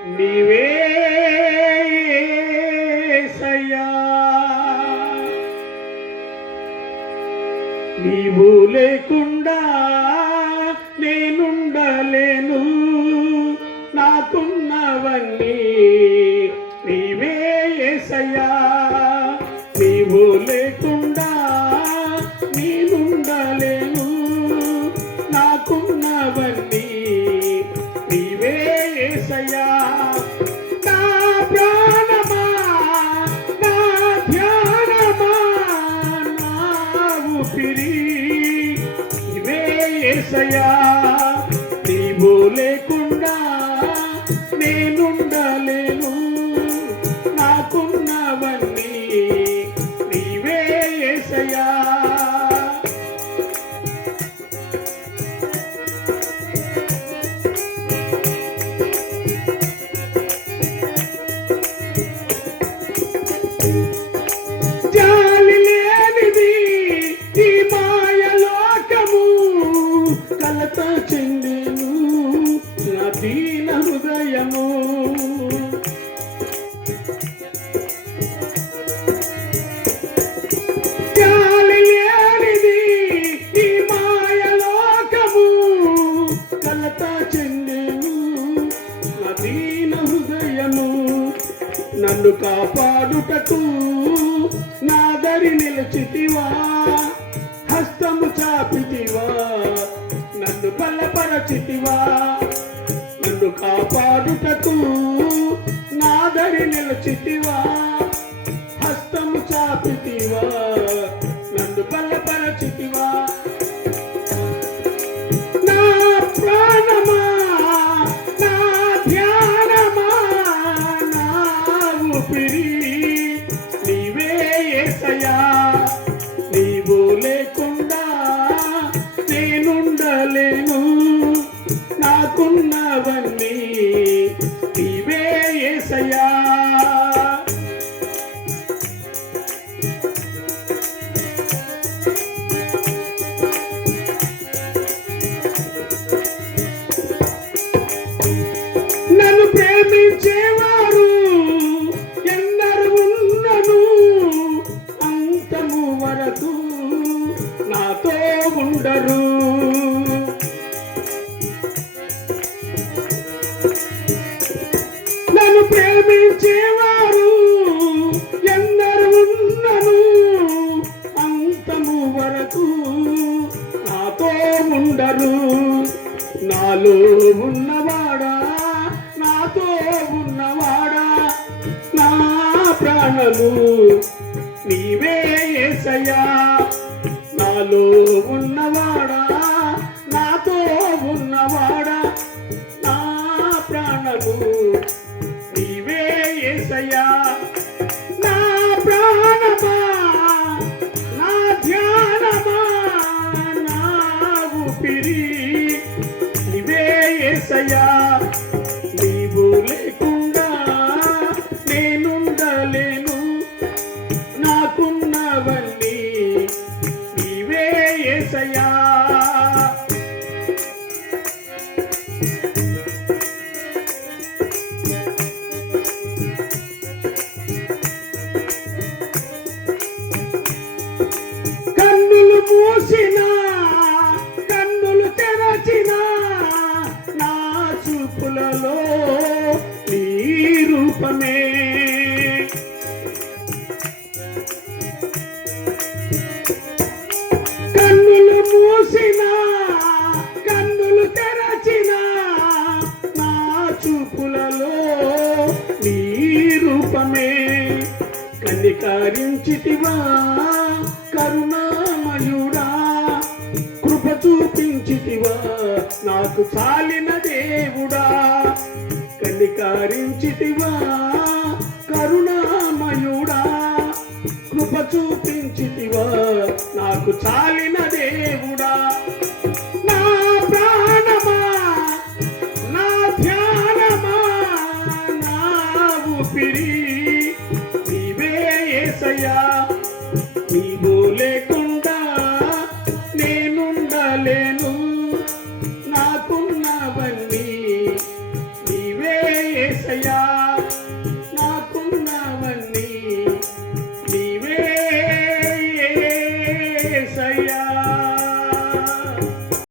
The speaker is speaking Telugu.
నీవే యేసయ్యా, నీవు లేకుండా నేనుండలేను, నాకున్నవన్నీ నీవే యేసయ్యా, నీవు లేకుండా నేనుండలేను, నాకున్నవన్నీ నీవే యేసయ్యా. నా ప్రాణమా, నా ధ్యానమా, నా ఊపిరి నీవే యేసయ్యా, నీవు లేకుండా నేనుండలేను, నాకున్నవన్నీ నీవే యేసయ్యా. జాలి లేనిది ఈ మాయలోకము, కలత చెందెను నా దీన హృదయము. జాలి లేనిది ఈ మాయలోకము, కలత చెందెను నా దీన హృదయము. నన్ను కాపాడుటకు నా దరి నిలిచితివా, హస్తము చాపితివా, నన్ను బలపరచితివా. నన్ను కాపాడుటకు నా దరి నిలిచితివా, హస్తము చాపితివా, నన్ను బలపరచితివా. నా ప్రాణమా, నా ధ్యానమా, నా ఊపిరి నీవే యేసయ్యా, నీవు లేకుండా నేనుండలేను, నాకున్నవన్నీ నీవే యేసయ్యా. నన్ను ప్రేమించేవారు ఎందరు ఉన్నను, అంతము వరకు నాతో ఉండరు. నన్ను ప్రేమించేవారు ఎందరు ఉన్నను, అంతము వరకు నాతో ఉండరు. నాలో ఉన్నవాడా, నాతో ఉన్నవాడా, నా ప్రాణము నీవే యేసయ్యా. నాలో ఉన్నవాడా, నాతో ఉన్నవాడా, నా ప్రాణము నీవే యేసయ్యా. నా ప్రాణమా, నా ధ్యానమా, నా ఊపిరి నీవే యేసయ్యా, నీవు లేకుండా నేనుండలేను, నాకున్నవన్నీ నీవే యేసయ్యా. కన్నులు మూసినా, కన్నులు తెరచినా, నా చూపులలో నీ రూపమే. కన్నులు మూసినా, కన్నులు తెరచినా, నా చూపులలో నీ రూపమే. కనికరించితివా కరుణామయుడా, కృప చూపించితివా నాకు చాలిన దేవుడా. కనికరించితివా కరుణామయుడా, కృప చూపించితివా నాకు చాలిన దేవుడా. నా ప్రాణమా, నా ధ్యానమా, నా ఊపిరి నీవే యేసయ్యా, నీవు